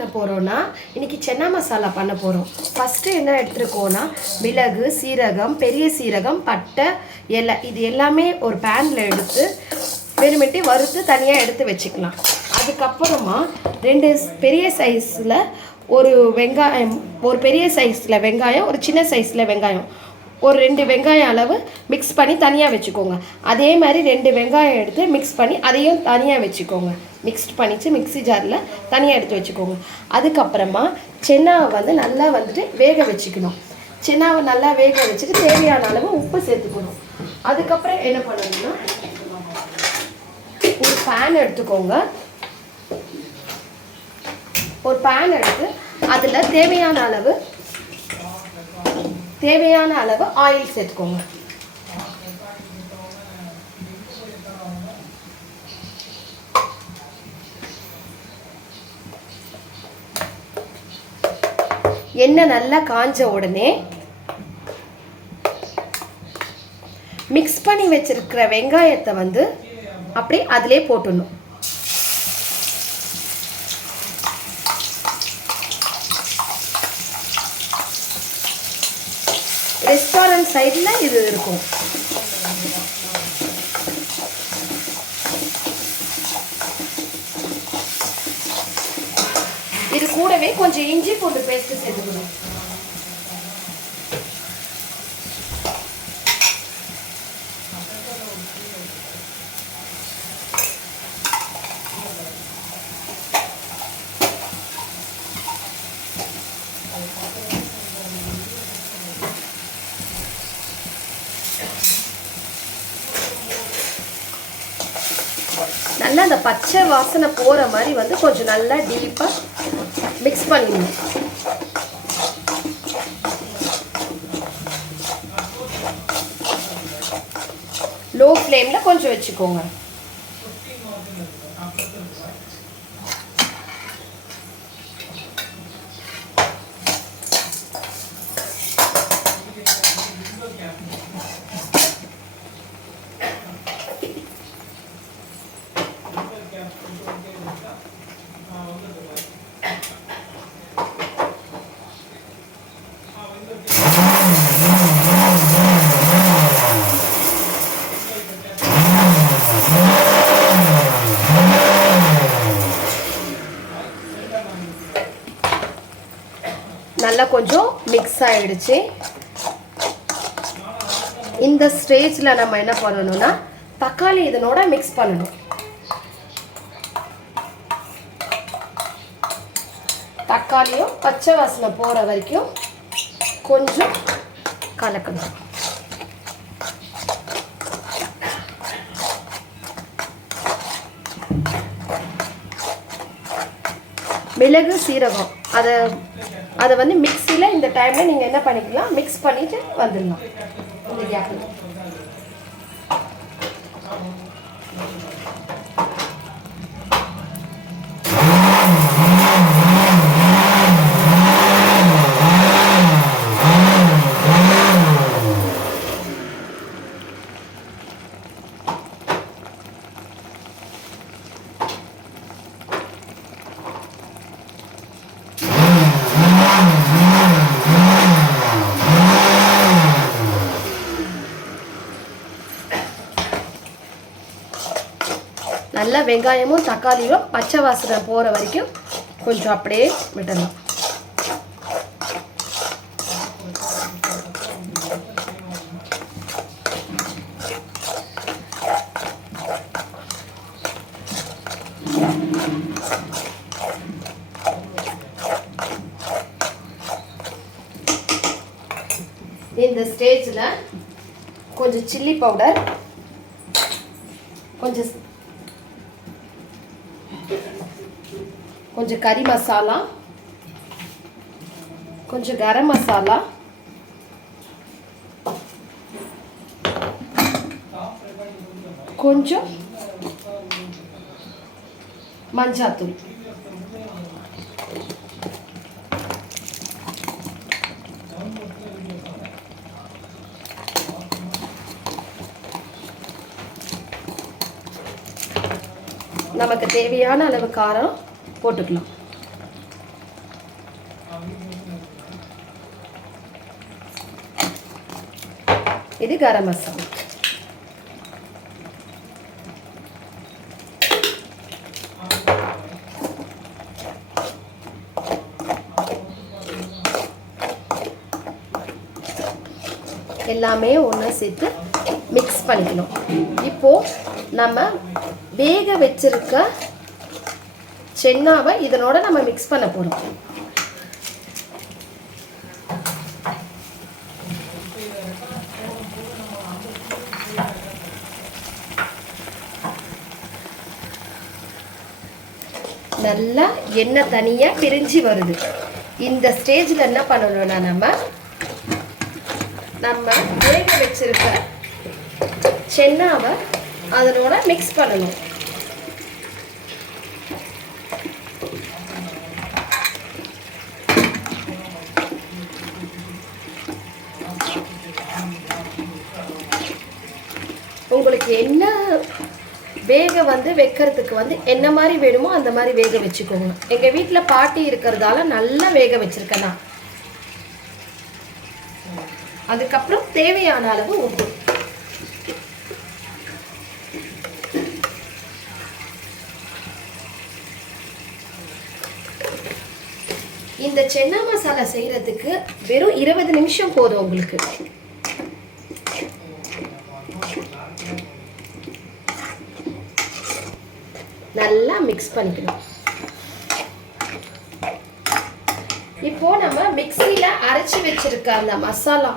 பண்ண போகிறோன்னா இன்றைக்கி சென்னா மசாலா பண்ண போகிறோம். ஃபஸ்ட்டு என்ன எடுத்துருக்கோன்னா மிளகு, சீரகம், பெரிய சீரகம், பட்டை, இலை இது எல்லாமே ஒரு பேனில் எடுத்து வெறுமட்டி வறுத்து தனியாக எடுத்து வச்சுக்கலாம். அதுக்கப்புறமா 2 பெரிய சைஸில் ஒரு வெங்காயம், ஒரு பெரிய சைஸில் வெங்காயம், ஒரு சின்ன சைஸில் வெங்காயம், ஒரு 2 வெங்காயம் அளவு மிக்ஸ் பண்ணி தனியாக வச்சுக்கோங்க. அதே மாதிரி 2 வெங்காயம் எடுத்து மிக்ஸ் பண்ணி அதையும் தனியாக வச்சுக்கோங்க. மிக்ஸ்ட் பண்ணிவிட்டு மிக்ஸி ஜாரில் தனியாக எடுத்து வச்சுக்கோங்க. அதுக்கப்புறமா சென்னாவை நல்லா வேக வச்சுக்கணும். சென்னாவை நல்லா வேக வச்சுட்டு தேவையான அளவு உப்பு சேர்த்துக்கணும். அதுக்கப்புறம் என்ன பண்ணணும்னா ஒரு பேன் எடுத்துக்கோங்க. ஒரு பேன் எடுத்து அதில் தேவையான அளவு ஆயில் சேர்த்துக்கோங்க. எண்ணெய் நல்லா காஞ்ச உடனே மிக்ஸ் பண்ணி வச்சிருக்கிற வெங்காயத்தை அப்படியே அதிலே போட்டுடணும். ரெஸ்டாரண்ட் சைடில் இது இருக்கும். இது கூடவே கொஞ்சம் இஞ்சி பூண்டு பேஸ்ட் சேர்த்துக்கணும். நல்லா அந்த பச்சை வாசனை போகிற மாதிரி கொஞ்சம் நல்லா டீப்பாக மிக்ஸ் பண்ணிடணும். லோ ஃப்ளேமில் கொஞ்சம் வச்சுக்கோங்க. நல்லா கொஞ்சம் மிக்ஸ் ஆகிடுச்சு. இந்த ஸ்டேஜில் நம்ம என்ன பண்ணணும்னா தக்காளி இதனோட மிக்ஸ் பண்ணணும். தக்காளியும் பச்சை வாசனை போகிற வரைக்கும் கொஞ்சம் கலக்கணும். மிளகு, சீரகம் அதை மிக்ஸியில் இந்த டைமில் நீங்கள் என்ன பண்ணிக்கலாம், மிக்ஸ் பண்ணிவிட்டு வந்துடலாம். இந்த கேப்பில் நல்லா வெங்காயமும் தக்காளியும் பச்சை வாசனை போகிற வரைக்கும் கொஞ்சம் அப்படியே விடணும். இந்த ஸ்டேஜில் கொஞ்சம் சில்லி பவுடர், கொஞ்சம் கறி மசாலா, கொஞ்சம் கரம் மசாலா, கொஞ்சம் மஞ்சாத்தூள், நமக்கு தேவையான அளவு காரம் போட்டுக்கலாம். இது கரம் மசாலா. எல்லாமே ஒன்றா சேர்த்து மிக்ஸ் பண்ணிக்கணும். இப்போது நம்ம வேக வச்சிருக்க சென்னாவை இதனோட நம்ம மிக்ஸ் பண்ண போகிறோம். நல்லா எண்ணெய் தனியாக பிரிஞ்சு வருது. இந்த ஸ்டேஜில் என்ன பண்ணணும்னா நம்ம வேக வச்சிருக்க சென்னாவை அதனோட மிக்ஸ் பண்ணணும். உங்களுக்கு என்ன வேக வைக்கிறதுக்கு என்ன மாதிரி வேணுமோ அந்த மாதிரி வேக வச்சுக்கோங்க. எங்கள் வீட்டில் பாட்டி இருக்கிறதால நல்லா வேக வச்சிருக்கேன் நான். அதுக்கப்புறம் தேவையான அளவு உப்பு. இந்த சென்னா மசாலா செய்யறதுக்கு வெறும் 20 நிமிஷம் போதும் உங்களுக்கு. நல்லா மிக்ஸ் பண்ணிக்கணும். இப்போ நம்ம மிக்ஸியில் அரைச்சி வச்சிருக்க அந்த மசாலா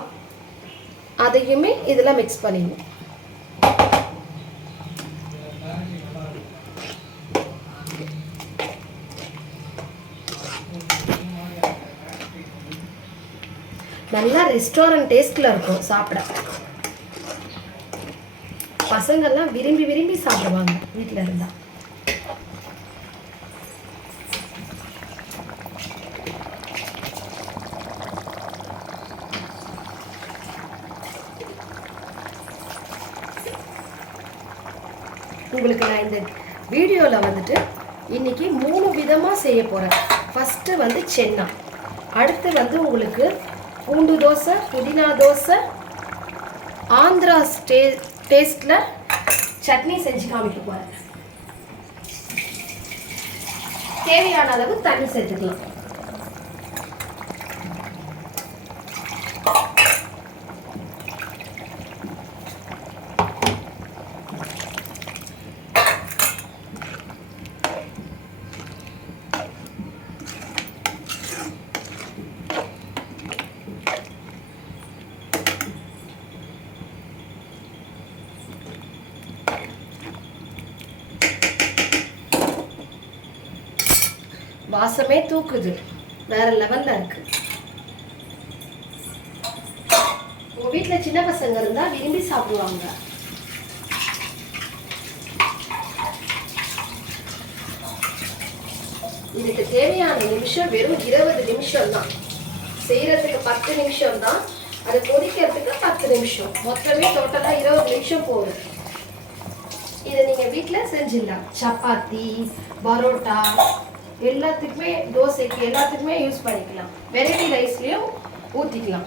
அதையுமே இதில் மிக்ஸ் பண்ணிடணும். நல்லா ரெஸ்டாரண்ட் டேஸ்ட்ல இருக்கும் சாப்பிட. பசங்கள்லாம் விரும்பி விரும்பி சாப்பிடுவாங்க வீட்டில் இருந்தா. உங்களுக்கு நான் இந்த வீடியோவில் இன்னைக்கு 3 விதமாக செய்ய போகிறேன். ஃபஸ்ட்டு சென்னா, அடுத்து உங்களுக்கு பூண்டு தோசை, புதினா தோசை, ஆந்திரா டேஸ்ட்டில் சட்னி செஞ்சு காமிக்க போகிறேன். தேவையான அளவு தண்ணி சேர்த்துக்கலாம். வாசமே தூக்குது, வேற லெவல்ல இருக்கு. உங்க வீட்டுல சின்ன பசங்க இருந்தா விரும்பி சாப்பிடுவாங்க. இதுக்கு தேவையான நிமிஷம் வெறும் 20 நிமிஷம் தான். செய்யறதுக்கு 10 நிமிஷம் தான், அது கொதிக்கிறதுக்கு 10 நிமிஷம். மொத்தமே டோட்டலா 20 நிமிஷம் போகுது. இதை நீங்க வீட்டுல செஞ்சிடலாம். சப்பாத்தி, பரோட்டா எல்லாத்துக்குமே, தோசைக்கு எல்லாத்துக்குமே யூஸ் பண்ணிக்கலாம். வெரைட்டி ரைஸ்லயும் ஊற்றிக்கலாம்.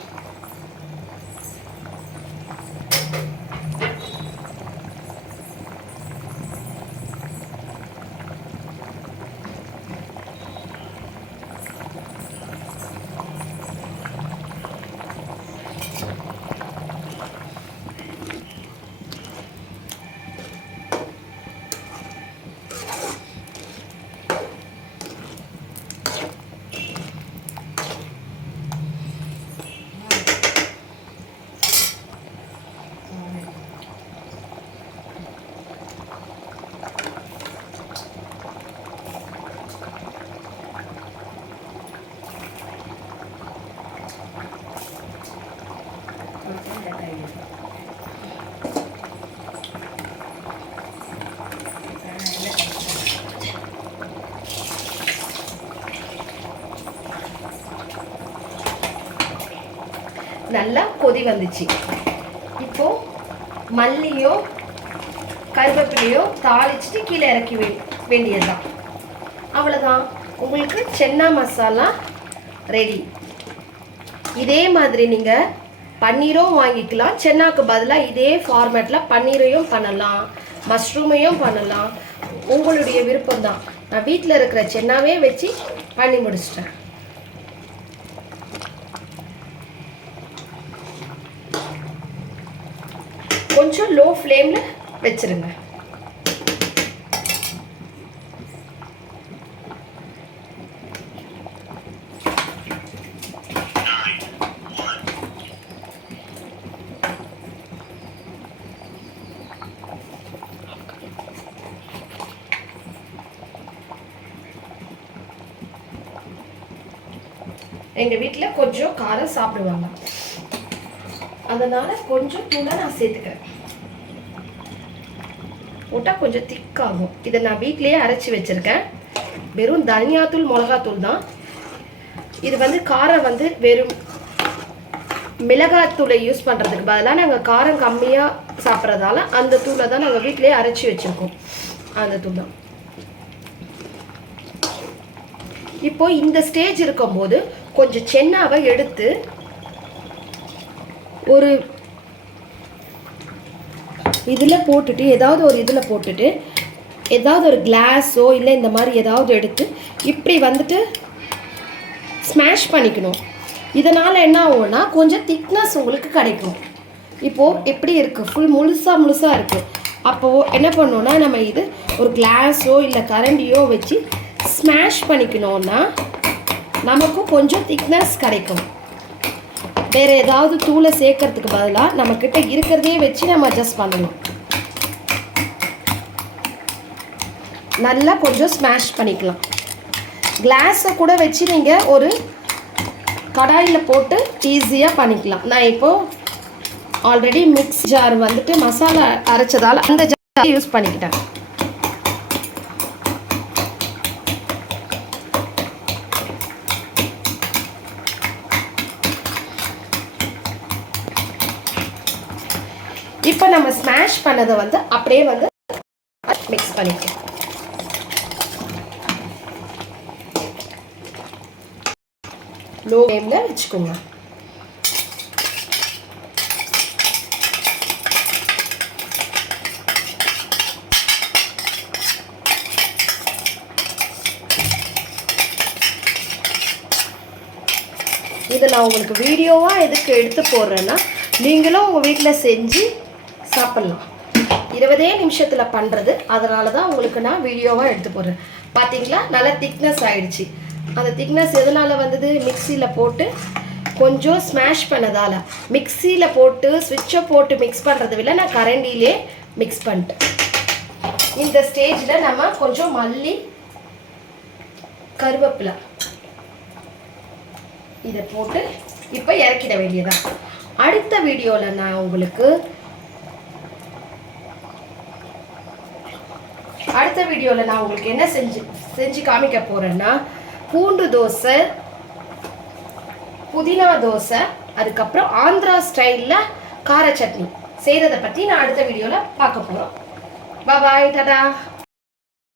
நல்லா கொதி வந்துச்சு. இப்போ மல்லியோ கருவேப்பிலையோ தாளிச்சுட்டு கீழே இறக்கி வேண்டியதுதான். அவ்வளோதான், உங்களுக்கு சென்னா மசாலா ரெடி. இதே மாதிரி நீங்கள் பன்னீரும் வாங்கிக்கலாம். சென்னாக்கு பதிலாக இதே ஃபார்மேட்டில் பன்னீரையும் பண்ணலாம், மஷ்ரூமையும் பண்ணலாம். உங்களுடைய விருப்பம்தான். நான் வீட்டில் இருக்கிற சென்னாவே வச்சு பண்ணி முடிச்சிட்டேன். கொஞ்சம் லோ ஃப்ளேமில் வச்சுருங்க. எங்கள் வீட்டில் கொஞ்சம் காரம் சாப்பிடுவாங்க, அதனால் கொஞ்சம் தூளை நான் சேர்த்துக்கிறேன். போட்டால் கொஞ்சம் திக்காகும். இதை நான் வீட்டிலேயே அரைச்சி வச்சுருக்கேன். வெறும் தனியாத்தூள் மிளகாத்தூள் தான் இது. காரம் வெறும் மிளகாத்தூளை யூஸ் பண்ணுறதுக்கு பதிலாக நாங்கள் காரம் கம்மியாக சாப்பிட்றதால அந்த தூளை தான் நாங்கள் வீட்டிலேயே அரைச்சி வச்சுருக்கோம். அந்த தூள் தான். இப்போ இந்த ஸ்டேஜ் இருக்கும்போது கொஞ்சம் சென்னாவை எடுத்து ஒரு இதில் போட்டுட்டு, ஏதாவது ஒரு இதில் போட்டுட்டு, ஏதாவது ஒரு கிளாஸோ இல்லை இந்த மாதிரி ஏதாவது எடுத்து இப்படி ஸ்மாஷ் பண்ணிக்கணும். இதனால் என்ன ஆகும்னா கொஞ்சம் திக்னஸ் உங்களுக்கு கிடைக்கும். இப்போது எப்படி இருக்குது, ஃபுல் முழுசாக இருக்குது. அப்போது என்ன பண்ணோன்னா நம்ம இது ஒரு கிளாஸோ இல்லை கரண்டியோ வச்சு ஸ்மாஷ் பண்ணிக்கணும்னா நமக்கும் கொஞ்சம் திக்னஸ் கிடைக்கும். வேறு ஏதாவது தூளை சேர்க்கறதுக்கு பதிலாக நம்மக்கிட்ட இருக்கிறதே வச்சு நம்ம அட்ஜஸ்ட் பண்ணணும். நல்லா கொஞ்சம் ஸ்மாஷ் பண்ணிக்கலாம். கிளாஸை கூட வச்சு நீங்கள் ஒரு கடாயில் போட்டு ஈஸியாக பண்ணிக்கலாம். நான் இப்போது ஆல்ரெடி மிக்ஸ் ஜார் மசாலா அரைச்சதால் அந்த ஜார் யூஸ் பண்ணிக்கிட்டேன். இப்போ நம்ம ஸ்மாஷ் பண்ணதை அப்படியே மிக்ஸ் பண்ணிக்கலாம். லோ ஃப்ளேமில் வச்சுக்கோங்க. இதை நான் உங்களுக்கு வீடியோவாக எதுக்கு எடுத்து போடுறேன்னா, நீங்களும் உங்கள் வீட்டில் செஞ்சு சாப்பிட்லாம். 20 நிமிஷத்தில் பண்ணுறது, அதனால தான் உங்களுக்கு நான் வீடியோவாக எடுத்து போடுறேன். பார்த்தீங்களா, நல்லா திக்னஸ் ஆகிடுச்சு. அந்த திக்னஸ் எதனால் மிக்சியில் போட்டு கொஞ்சம் ஸ்மாஷ் பண்ணதால். மிக்சியில் போட்டு ஸ்விட்சை போட்டு மிக்ஸ் பண்ணுறத விட நான் கரண்டிலே மிக்ஸ் பண்ணிட்டேன். இந்த ஸ்டேஜில் நம்ம கொஞ்சம் மல்லி, கருவேப்பிலை இதை போட்டு இப்போ இறக்கிட வேண்டியதான். அடுத்த வீடியோவில் நான் உங்களுக்கு என்ன செஞ்சு காமிக்க போகிறேன்னா, பூண்டு தோசை, புதினா தோசை, அதுக்கப்புறம் ஆந்திரா ஸ்டைலில் கார சட்னி செய்கிறத பற்றி நான் அடுத்த வீடியோவில் பார்க்க போகிறோம். பாய், டாடா.